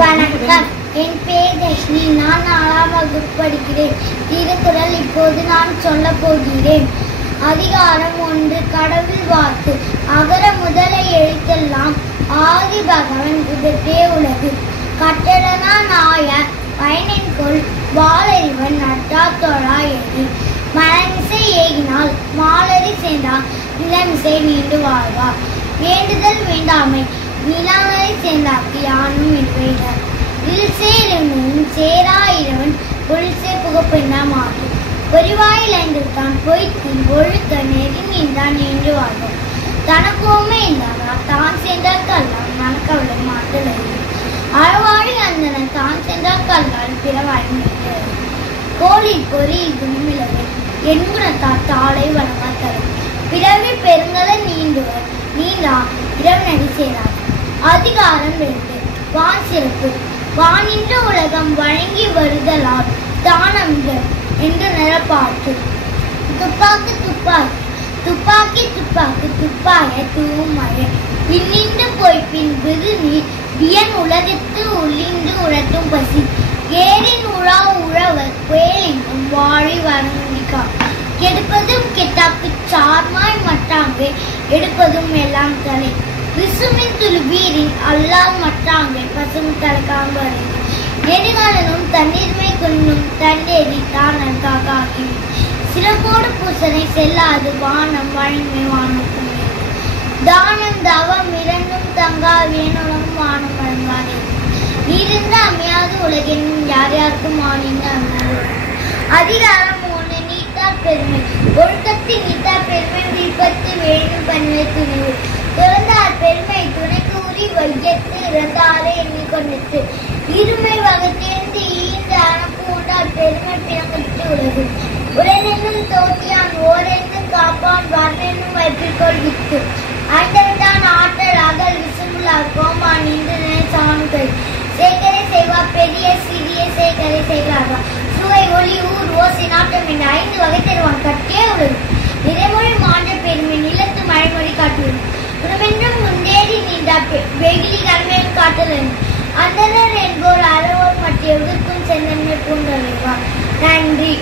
வணக்கம். என் பெயர் தர்ஷினி. நான் 4ஆம் வகுப்பு படிக்கிறேன். திருக்குறள் இப்போது நான் சொல்ல போகிறேன். அதிகாரம் 1. கடவுள் வாழ்த்து. அகர முதல எழுத்தெல்லாம் ஆதி பகவன் முதற்றே உலகு. கட்டடனா நாய பயனென்கொள் வாளறிவன் நட்டாத்தொழா எழி. மலமிசை ஏகினால் மாலரி சேர்ந்தால் நிலமிசை நீண்டு வாழ்வார். வேண்டுதல் வேண்டாமை நிலாமரை சேர்ந்தாக்கு யானும் இடுவையினர். இல்சேரும் சேராயிரவன் பொருள்சே புகப்பெண்ணாமாகும். பொறிவாயில் ஐந்திருத்தான் பொய்த்து ஒழுக்க நெறி நீந்தான் நின்று வாழ்வோம். தனக்கோமே இருந்தாரா தான் சென்றார்க்கு அல்லால் மனக்கவலை மாற்றல் அறவாடி அந்தன தான் சென்றார்க்கு அல்லால் பிறவாய் மீட்டது. கோழில் பொறி குணமிழவை எண்குணத்தார் தாளை வழங்க தரும். பிறவி பெருங்கல நீண்டுவர் நீண்டா இரவு நடி சேரார். அதிகாரம் 2. வான் சிறப்பு. வானின்ற உலகம் வழங்கி வருதலால் தானம்க என்று நிறப்பாட்டு. துப்பாக்கு துப்பாக்கி துப்பாக்கி துப்பாக்கு துப்பாய தூமய பின்னின்று பொய்ப்பின் விருநீ வியன் உலகத்து உள்ளின்று உழத்தும் பசி. ஏரின் உழா உழவர் புயலெங்கும் வாழி வரமுடிக்கா. கெடுப்பதும் கெட்டாக்கு சார்மாய் மட்டாங்கே எடுப்பதும் எல்லாம் தலை. விசுமின் துளி வீரின் அல்லால் மட்டாங்கே பசும் தலைக்காம்பரை. நெடுகாலனும் தண்ணீர்மை கொன்னும் தண்டேறி தானற்காக ஆகி. சிறப்போடு பூசனை செல்லாது வானம் வழிமை வானக்கும். தானம் தவம் இரண்டும் தங்கா வேணுலம் வானம் வழங்காதே. நீரின்று அமையாது உலகின் யார் யாருக்கும் ஆனின்னு அமையாது. அதிகாரம் 3. நீத்தார் பெருமை. ஒழுக்கத்தில் நீத்தார் பெருமை விருப்பத்து வேணும் பன்மை துணிவு. துறந்தார் பெருமை துணைக்கு உரி வையத்து இறந்தாரே எண்ணிக்கொண்டு. இருமை வகத்தேர்ந்து ஈந்த அணப்பு உண்டார் பெருமை பிணங்கட்டு உலகு. உடனென்னும் தோற்றியான் ஓரென்று காப்பான் வர்ணென்னும் வைப்பிற்கோள் வித்து. ஐந்தவிட்டான் ஆற்றல் அகல் விசும்புலார் கோமா நின்று சாணுகள். சேகரை செய்வார் பெரிய சிறிய சேகரை செய்வார். சுவை ஒளி ஊர் ஓசை நாட்டம் என்ற 5 வகை தருவான் கட்டே உலகு. நிறைமொழி மாண்ட பெருமை நிலத்து மழைமொழி காட்டுவது. உணவென்றும் முந்தேறி நீண்டார் வெகுளி கடமையும் காட்டலன். அந்தனர் என்போர் அறவோர் மற்ற எதற்கும் செந்தன்மை பூண்டறிவார். நன்றி.